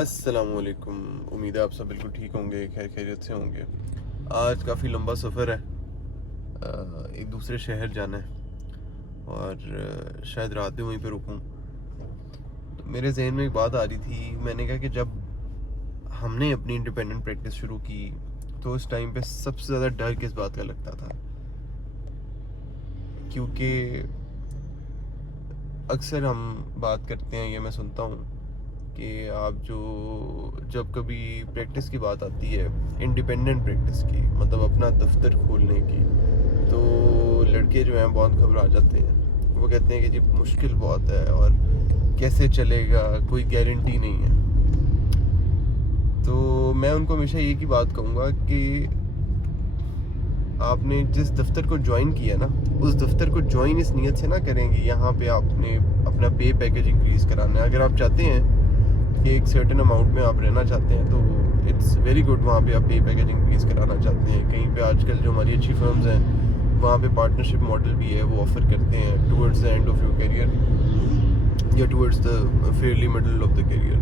अस्सलाम वालेकुम। उम्मीद है आप सब बिल्कुल ठीक होंगे, खैर खैरियत से होंगे। आज काफ़ी लंबा सफ़र है, एक दूसरे शहर जाना है और शायद रात भी वहीं पे रुकूं। तो मेरे जहन में एक बात आ रही थी, मैंने कहा कि जब हमने अपनी इंडिपेंडेंट प्रैक्टिस शुरू की तो उस टाइम पे सबसे ज़्यादा डर किस बात का लगता था, क्योंकि अक्सर हम बात करते हैं, ये मैं सुनता हूँ कि आप जब कभी प्रैक्टिस की बात आती है, इंडिपेंडेंट प्रैक्टिस की, मतलब अपना दफ्तर खोलने की, तो लड़के जो हैं बहुत घबरा जाते हैं। वो कहते हैं कि जी मुश्किल बहुत है और कैसे चलेगा, कोई गारंटी नहीं है। तो मैं उनको हमेशा ये की बात कहूँगा कि आपने जिस दफ्तर को ज्वाइन किया ना, उस दफ्तर को ज्वाइन इस नीयत से ना करेंगे यहाँ पे आपने अपना पे पैकेज इंक्रीज़ कराना है। अगर आप चाहते हैं कि एक सर्टेन अमाउंट में आप रहना चाहते हैं तो इट्स वेरी गुड, वहाँ पे आप पे पैकेज इंक्रीज़ कराना चाहते हैं। कहीं पे आजकल जो हमारी अच्छी फर्म्स हैं वहाँ पे पार्टनरशिप मॉडल भी है, वो ऑफ़र करते हैं towards the end of your career या towards the fairly middle of the career.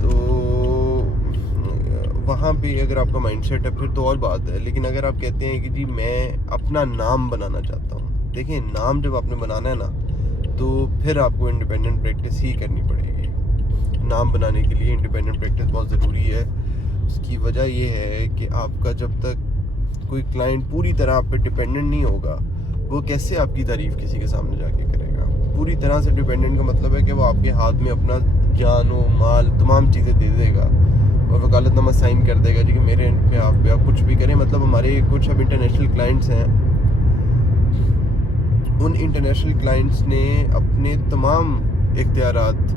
तो वहाँ पे अगर आपका माइंडसेट है फिर तो और बात है। लेकिन अगर आप कहते हैं कि जी मैं अपना नाम बनाना चाहता हूँ, देखिए नाम जब आपने बनाना है ना तो फिर आपको इंडिपेंडेंट प्रैक्टिस ही करनी पड़ेगी। नाम बनाने के लिए इंडिपेंडेंट प्रैक्टिस बहुत ज़रूरी है। उसकी वजह ये है कि आपका जब तक कोई क्लाइंट पूरी तरह आप पे डिपेंडेंट नहीं होगा, वो कैसे आपकी तारीफ़ किसी के सामने जाके करेगा। पूरी तरह से डिपेंडेंट का मतलब है कि वो आपके हाथ में अपना जान व माल तमाम चीज़ें दे देगा और वकालतनामा साइन कर देगा जी कि मेरे बेहाफ पे आप कुछ भी करें। मतलब हमारे कुछ अब इंटरनेशनल क्लाइंट्स हैं, उन इंटरनेशनल क्लाइंट्स ने अपने तमाम इख्तियारात,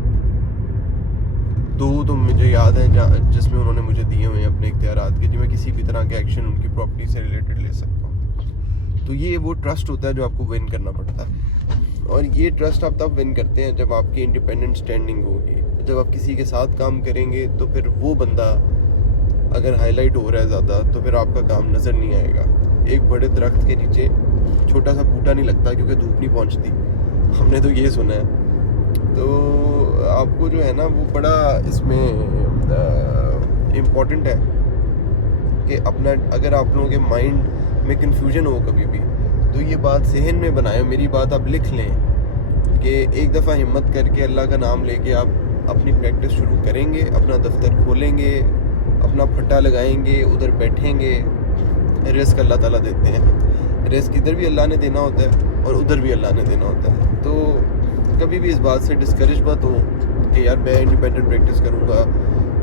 तो मुझे याद है जिसमें उन्होंने मुझे दिए हुए हैं अपने इख्तियारात के, जो मैं किसी भी तरह के एक्शन उनकी प्रॉपर्टी से रिलेटेड ले सकता हूँ। तो ये वो ट्रस्ट होता है जो आपको विन करना पड़ता है, और ये ट्रस्ट आप तब विन करते हैं जब आपकी इंडिपेंडेंट स्टैंडिंग होगी। जब आप किसी के साथ काम करेंगे तो फिर वो बंदा अगर हाईलाइट हो रहा है ज़्यादा तो फिर आपका काम नज़र नहीं आएगा। एक बड़े दरख्त के नीचे छोटा सा बूटा नहीं लगता क्योंकि धूप नहीं पहुँचती, हमने तो ये सुना है। तो आपको जो है ना वो बड़ा इसमें इम्पॉर्टेंट है कि अपना, अगर आप लोगों के माइंड में कन्फ्यूजन हो कभी भी, तो ये बात सहन में बनाए, मेरी बात आप लिख लें कि एक दफ़ा हिम्मत करके अल्लाह का नाम लेके आप अपनी प्रैक्टिस शुरू करेंगे, अपना दफ्तर खोलेंगे, अपना फट्टा लगाएंगे, उधर बैठेंगे। रिस्क अल्लाह ताला देते हैं, रिस्क इधर भी अल्लाह ने देना होता है और उधर भी अल्लाह ने देना होता है। तो कभी भी इस बात से डिस्करेज मत हो कि यार मैं इंडिपेंडेंट प्रैक्टिस करूँगा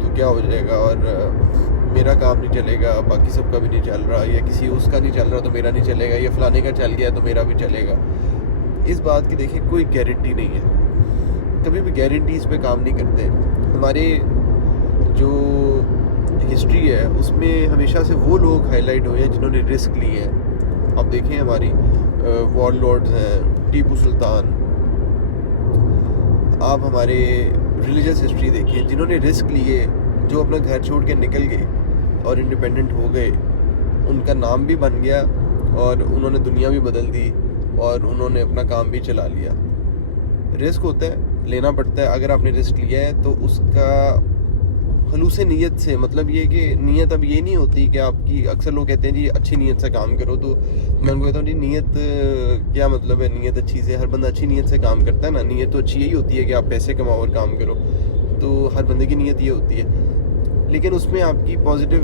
तो क्या हो जाएगा और मेरा काम नहीं चलेगा, बाकी सबका भी नहीं चल रहा, या किसी उसका नहीं चल रहा तो मेरा नहीं चलेगा, या फलाने का चल गया तो मेरा भी चलेगा। इस बात की देखिए कोई गारंटी नहीं है, कभी भी गारंटीज़ पे काम नहीं करते। हमारे जो हिस्ट्री है उसमें हमेशा से वो लोग हाईलाइट हुए हैं जिन्होंने रिस्क लिए हैं। अब देखें हमारी वॉरलॉर्ड्स हैं, टीपू सुल्तान, आप हमारे रिलीजियस हिस्ट्री देखिए, जिन्होंने रिस्क लिए, जो अपना घर छोड़ के निकल गए और इंडिपेंडेंट हो गए, उनका नाम भी बन गया और उन्होंने दुनिया भी बदल दी और उन्होंने अपना काम भी चला लिया। रिस्क होता है, लेना पड़ता है। अगर आपने रिस्क लिया है तो उसका खलूस नीयत से, मतलब ये कि नीयत अब ये नहीं होती कि आपकी, अक्सर लोग कहते हैं जी अच्छी नीयत से काम करो, तो मैं उनको कहता हूँ जी नीयत क्या मतलब है नीयत अच्छी से? हर बंदा अच्छी नीयत से काम करता है ना, नीयत तो अच्छी यही होती है कि आप पैसे कमाओ और काम करो, तो हर बंदे की नीयत ये होती है। लेकिन उसमें आपकी पॉजिटिव